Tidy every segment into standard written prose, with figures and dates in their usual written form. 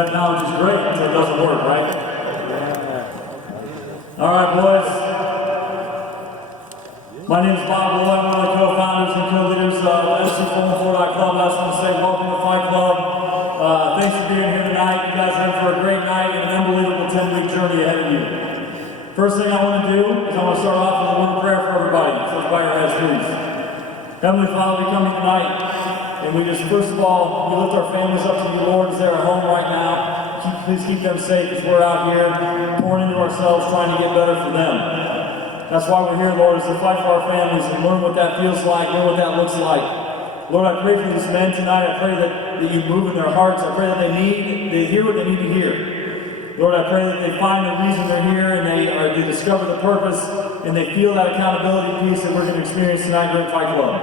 Technology's great until it doesn't work, right? All right, boys. My name is Bob Roy. I'm one of the co-founders and co-leaders of FC Club. I just want to say welcome to Fight Club. Thanks for being here tonight. You guys are in for a great night and an unbelievable 10-week journey ahead of you. First thing I want to do is I want to start off with a word of prayer for everybody. So let's bow your heads, please. Heavenly Father, we come here tonight, and we just, first of all, we lift our families up to you, Lord, as they're at home right now. Please keep them safe as we're out here pouring into ourselves, trying to get better for them. That's why we're here, Lord, is to fight for our families and learn what that feels like, learn what that looks like. Lord, I pray for these men tonight. I pray that you move in their hearts. I pray that they hear what they need to hear. Lord, I pray that they find the reason they're here and they discover the purpose and they feel that accountability piece that we're going to experience tonight during Fight Club.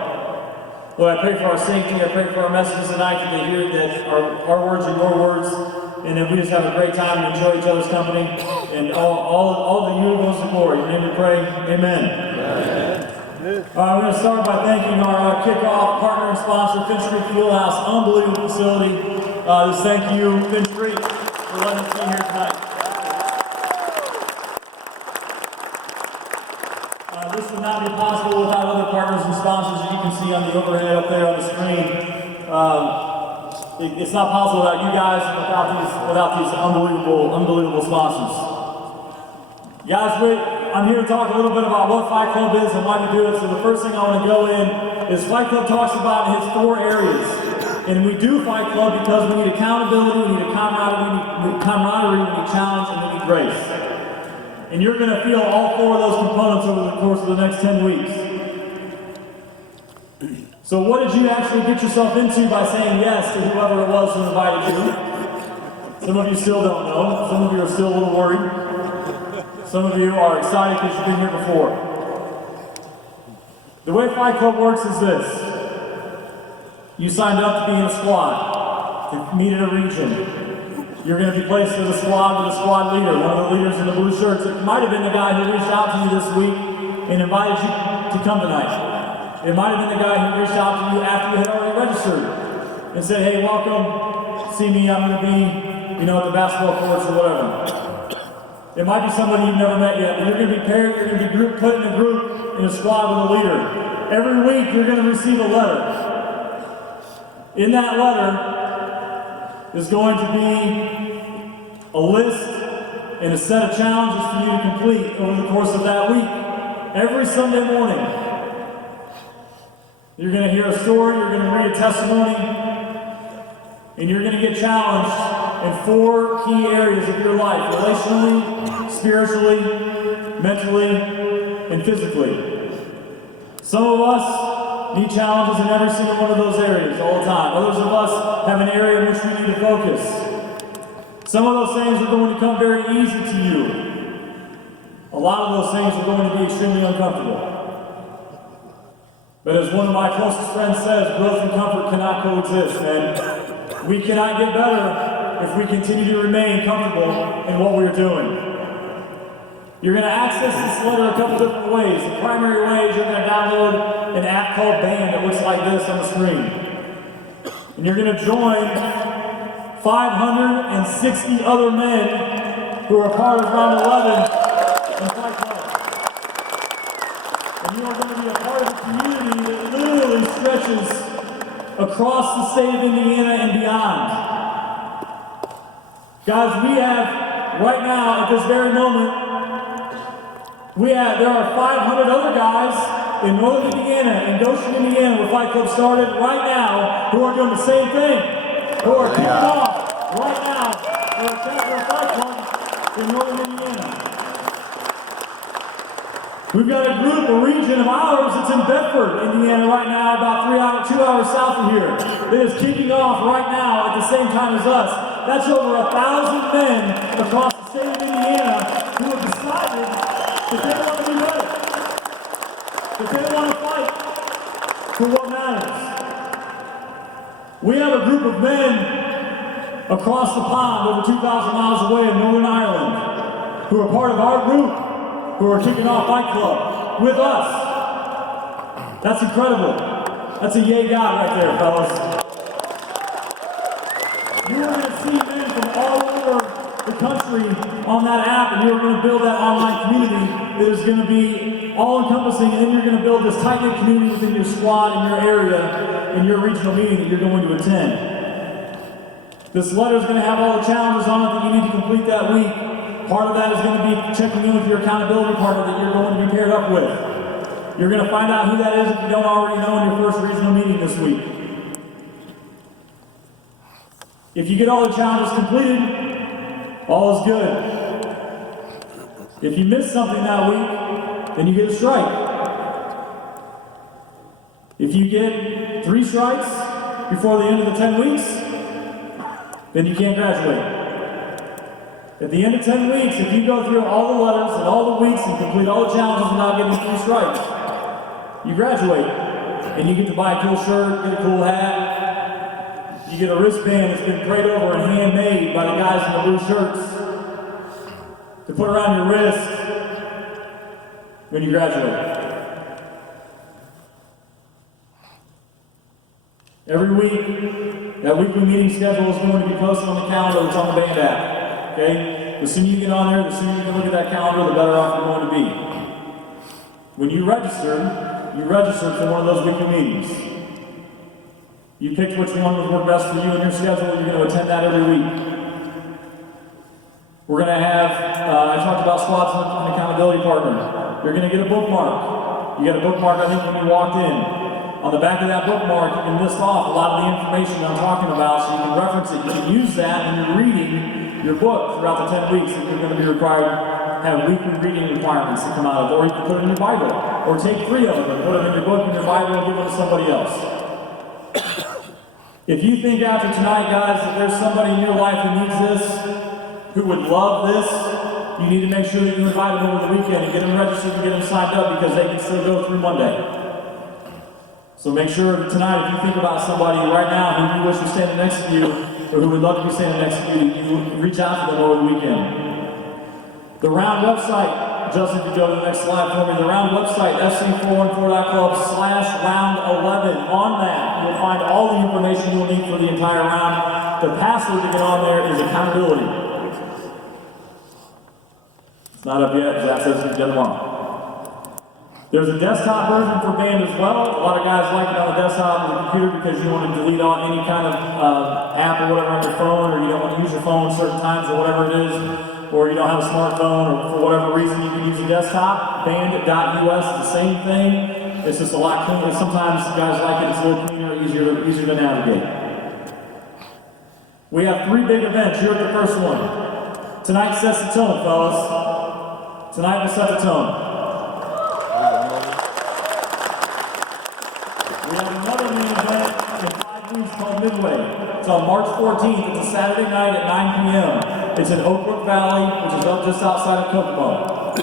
Lord, I pray for our safety. I pray for our messages tonight that they hear that our words are your words, and that we just have a great time and enjoy each other's company. And all the you goes to glory. In your name we pray. Amen. We're going to start by thanking our Kickoff partner and sponsor, Finch Creek Fieldhouse. Unbelievable facility. Just thank you, Finch Creek, for letting us be here tonight. This would not be possible without other partners and sponsors that you can see on the overhead up there on the screen. It's not possible without you guys, without these unbelievable sponsors. Guys, I'm here to talk a little bit about what Fight Club is and why we do it. So the first thing I want to go in is Fight Club talks about in its 4 areas. And we do Fight Club because we need accountability, we need camaraderie, we need challenge, and we need grace. And you're going to feel all 4 of those components over the course of the next 10 weeks. So what did you actually get yourself into by saying yes to whoever it was who invited you? Some of you still don't know. Some of you are still a little worried. Some of you are excited because you've been here before. The way Fight Club works is this. You signed up to be in a squad, to meet in a region. You're going to be placed in a squad with a squad leader, one of the leaders in the blue shirts. It might have been the guy who reached out to you this week and invited you to come tonight. It might have been the guy who reached out to you after you had already registered and said, hey, welcome, see me, I'm going to be, at the basketball courts or whatever. It might be somebody you've never met yet, but you're going to be paired, you're going to be put in a group, in a squad with a leader. Every week you're going to receive a letter. In that letter is going to be a list and a set of challenges for you to complete over the course of that week. Every Sunday morning, you're going to hear a story, you're going to read a testimony, and you're going to get challenged in 4 key areas of your life: relationally, spiritually, mentally, and physically. Some of us need challenges in every single one of those areas all the time. Others of us have an area in which we need to focus. Some of those things are going to come very easy to you. A lot of those things are going to be extremely uncomfortable. But as one of my closest friends says, growth and comfort cannot coexist, and we cannot get better if we continue to remain comfortable in what we're doing. You're going to access this letter a couple different ways. The primary way is you're going to download an app called Band that looks like this on the screen. And you're going to join 560 other men who are part of round 11 in Fight Club. And you are going to be a part of a community that literally stretches across the state of Indiana and beyond. Guys, we have, right now, at this very moment, there are 500 other guys in northern Indiana and Goshen, Indiana, where Fight Club started right now, who are doing the same thing, who are kicking off right now for a chapter of Fight Club in northern Indiana. We've got a group, a region of ours that's in Bedford, Indiana right now, about 2 hours south of here, that is kicking off right now at the same time as us. That's over 1,000 men across the state of Indiana who have decided that they want to be better, that they want to fight for what matters. We have a group of men across the pond, over 2,000 miles away in Northern Ireland, who are part of our group, who are kicking off Fight Club with us. That's incredible. That's a yay God right there, fellas. You are going to see men from all country on that app, and you're going to build that online community that is going to be all-encompassing, and then you're going to build this tight-knit community within your squad, in your area, in your regional meeting that you're going to attend. This letter is going to have all the challenges on it that you need to complete that week. Part of that is going to be checking in with your accountability partner that you're going to be paired up with. You're going to find out who that is if you don't already know in your first regional meeting this week. If you get all the challenges completed, all is good. If you miss something that week, then you get a strike. If you get 3 strikes before the end of the 10 weeks, then you can't graduate. At the end of 10 weeks, if you go through all the letters and all the weeks and complete all the challenges without getting 3 strikes, you graduate. And you get to buy a cool shirt, get a cool hat, you get a wristband that's been prayed over and handmade by the guys in the blue shirts to put around your wrist when you graduate. Every week, that weekly meeting schedule is going to be posted on the calendar that's on the band app. Okay? The sooner you get on there, the sooner you can look at that calendar, the better off you're going to be. When you registered for one of those weekly meetings. You picked which one would work best for you in your schedule, you're going to attend that every week. We're going to have, I talked about squads and accountability partner. You're going to get a bookmark. You get a bookmark, I think, when you walked in. On the back of that bookmark, you can list off a lot of the information I'm talking about so you can reference it. You can use that when you're reading your book throughout the 10 weeks that you're going to be required to have weekly reading requirements that come out of, or you can put it in your Bible, or take 3 of them and put them in your book and your Bible and give them to somebody else. If you think after tonight, guys, that there's somebody in your life who needs this, who would love this, you need to make sure that you invite them over the weekend and get them registered and get them signed up because they can still go through Monday. So make sure tonight, if you think about somebody right now who you wish was standing next to you, or who would love to be standing next to you, you reach out to them over the weekend. The Round website, Justin, could go to the next slide for me. The Round website, fc414.club/round11. On that, you'll find all the information you'll need for the entire round. The password to get on there is accountability. It's not up yet, Zach says it's going to get tomorrow. There's a desktop version for band as well. A lot of guys like it on the desktop or the computer because you want to delete on any kind of app or whatever on your phone, or you don't want to use your phone certain times or whatever it is, or you don't have a smartphone, or for whatever reason you can use a desktop. Band.us is the same thing. It's just a lot cleaner. Sometimes guys like it. It's a little cleaner, easier to navigate. We have 3 big events. You're at the first one. Tonight sets the tone, fellas. Tonight will set the tone. We have another main event in 5 weeks called Midway. It's on March 14th. It's a Saturday night at 9 p.m. It's in Oak Brook Valley, which is up just outside of Kokomo.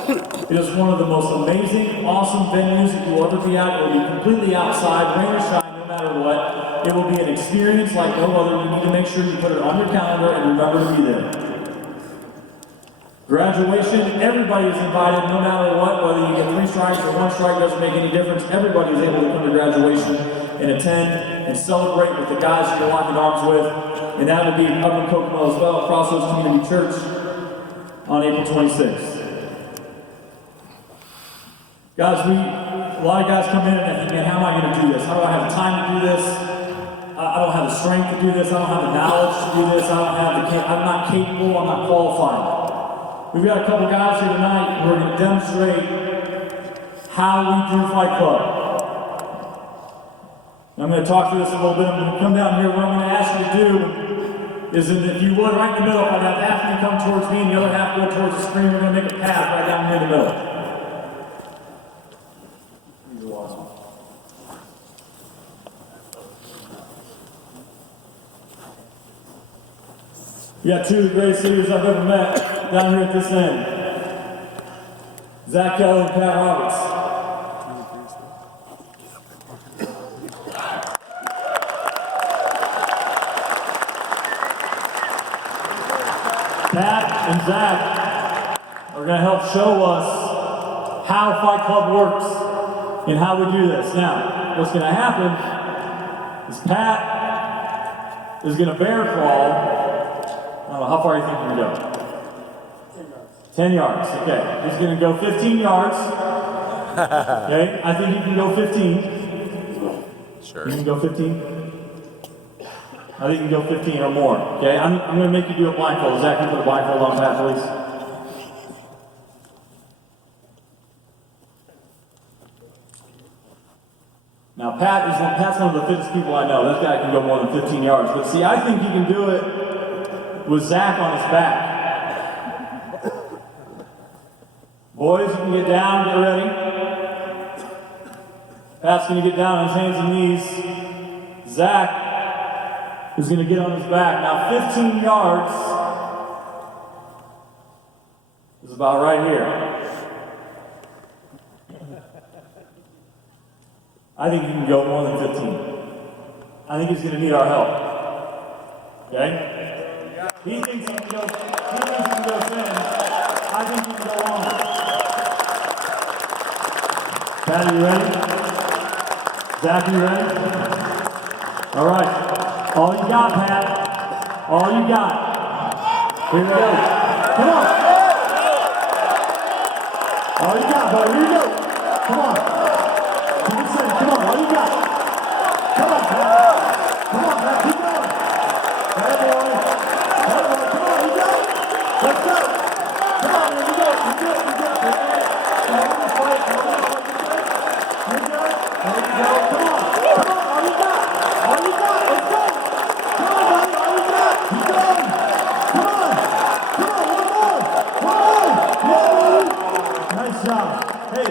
It is one of the most amazing, awesome venues that you'll ever be at. It will be completely outside, rain or shine, no matter what. It will be an experience like no other. You need to make sure you put it on your calendar and remember to be there. Graduation, everybody is invited no matter what, whether you get 3 strikes or 1 strike, doesn't make any difference. Everybody is able to come to graduation and attend and celebrate with the guys that you're locking arms with. And that will be up in Kokomo as well, Crossroads Community Church on April 26th. Guys, a lot of guys come in and they think, man, how am I going to do this? How do I have time to do this? I don't have the strength to do this. I don't have the knowledge to do this. I'm not capable. I'm not qualified. We've got a couple guys here tonight who are going to demonstrate how we do Fight Club. I'm going to talk through this a little bit. I'm going to come down here. What I'm going to ask you to do is, if you would, right in the middle, I'd have half of you come towards me and the other half go towards the screen. We're going to make a path right down here in the middle. These are awesome. We got 2 of the greatest leaders I've ever met down here at this end. Zach Kelly and Pat Roberts. Pat and Zach are going to help show us how Fight Club works and how we do this. Now, what's going to happen is Pat is going to bear crawl. I don't know, how far do you think you can go? 10 yards, okay. He's gonna go 15 yards. Okay, I think he can go 15. Sure. You can go 15? I think you can go 15 or more, okay? I'm gonna make you do a blindfold. Zach, can you put a blindfold on Pat, please? Now, Pat's one of the fittest people I know. This guy can go more than 15 yards. But see, I think he can do it with Zach on his back. Boys, you can get down, get ready. Pat's going to get down on his hands and knees. Zach is going to get on his back. Now, 15 yards is about right here. I think he can go more than 15. I think he's going to need our help. Okay? He thinks he can go 10. I think he can go longer. Pat, are you ready? Zach, you ready? All right. All you got, Pat. All you got. Here we go. Come on. All you got, boy. Here we go. Come on. Come on, all you got. Come on, Pat. Come on, Pat. Keep going. Hey, boy. Hey, boy. Come on, you got it. Let's go. Come on, here we go. You good. You good. Come on, let's fight. Come on, you good. You good. There you go. Come on. Come on, all you got. All you got. Let's go. Come on, buddy. All you got. Keep going. Come on. Come on, one more. One more. Yeah, buddy. Nice job. Hey.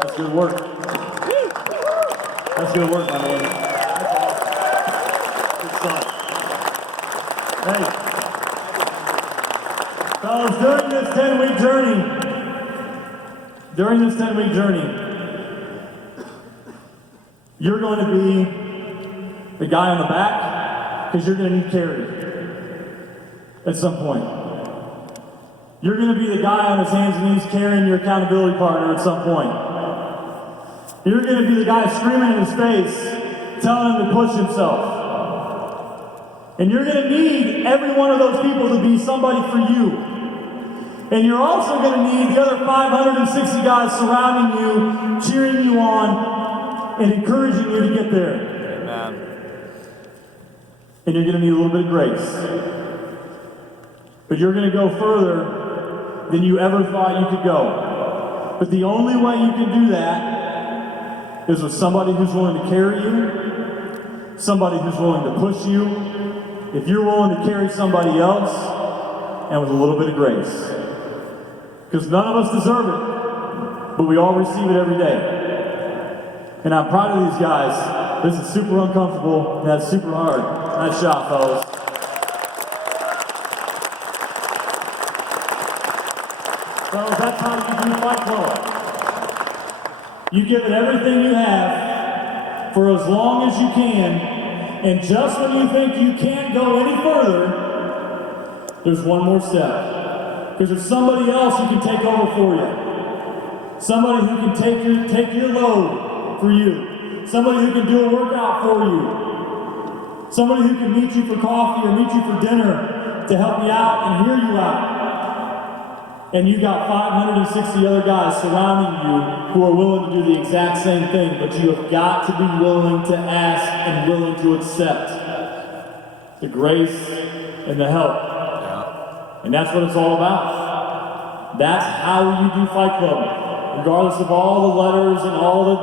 That's good work. That's good work, my boy. Good stuff. Hey. Fellas, during this 10-week journey, you're going to be the guy on the back because you're going to need carry at some point. You're going to be the guy on his hands and knees carrying your accountability partner at some point. You're going to be the guy screaming in his face, telling him to push himself. And you're going to need every one of those people to be somebody for you. And you're also going to need the other 560 guys surrounding you, cheering you on, and encouraging you to get there. Amen. And you're going to need a little bit of grace. But you're going to go further than you ever thought you could go. But the only way you can do that is with somebody who's willing to carry you, somebody who's willing to push you, if you're willing to carry somebody else, and with a little bit of grace. Because none of us deserve it, but we all receive it every day. And I'm proud of these guys. This is super uncomfortable, and that's super hard. Nice shot, fellas. Fellas, that's how you do Fight Club. You give it everything you have for as long as you can, and just when you think you can't go any further, there's one more step. Because there's somebody else who can take over for you. Somebody who can take your load for you. Somebody who can do a workout for you. Somebody who can meet you for coffee or meet you for dinner to help you out and hear you out. And you got 560 other guys surrounding you who are willing to do the exact same thing, but you have got to be willing to ask and willing to accept the grace and the help. Yeah. And that's what it's all about. That's how you do Fight Club. Regardless of all the letters and all the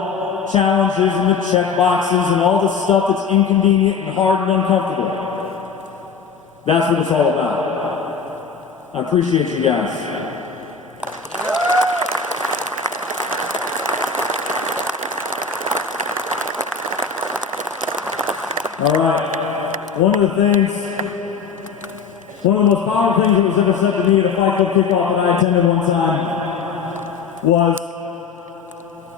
challenges and the check boxes and all the stuff that's inconvenient and hard and uncomfortable. That's what it's all about. I appreciate you guys. All right, one of the most powerful things that was ever said to me at a Fight Club kickoff that I attended one time was,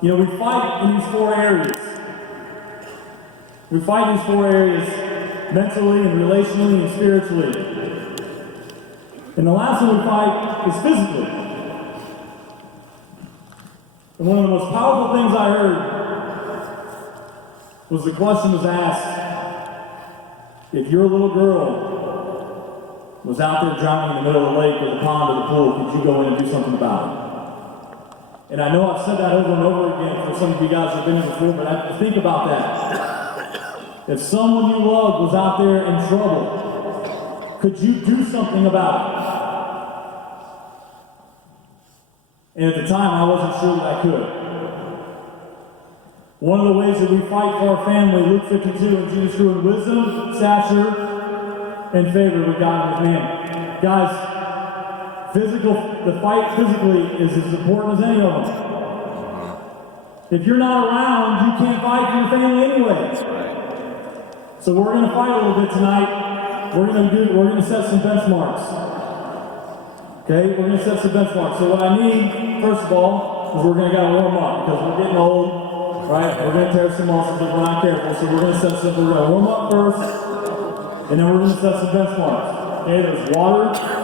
you know, we fight in these 4 areas. We fight in these 4 areas mentally and relationally and spiritually. And the last one we fight is physically. And one of the most powerful things I heard was the question was asked, if your little girl was out there drowning in the middle of the lake or the pond or the pool, could you go in and do something about it? And I know I've said that over and over again for some of you guys who've been here before, but I have to think about that. If someone you loved was out there in trouble, could you do something about it? And at the time, I wasn't sure that I could. One of the ways that we fight for our family, Luke 52, and Jesus grew in wisdom, stature, and favor with God and with man. Guys, the fight physically is as important as any of them. If you're not around, you can't fight for your family anyway. So we're going to fight a little bit tonight. We're going to set some benchmarks. Okay, we're going to set some benchmarks. So what I need, first of all, is we're going to warm up because we're getting old, right? We're going to tear some muscles if we're not careful. So we're going to warm up first, and then we're going to set some benchmarks. Okay, there's water.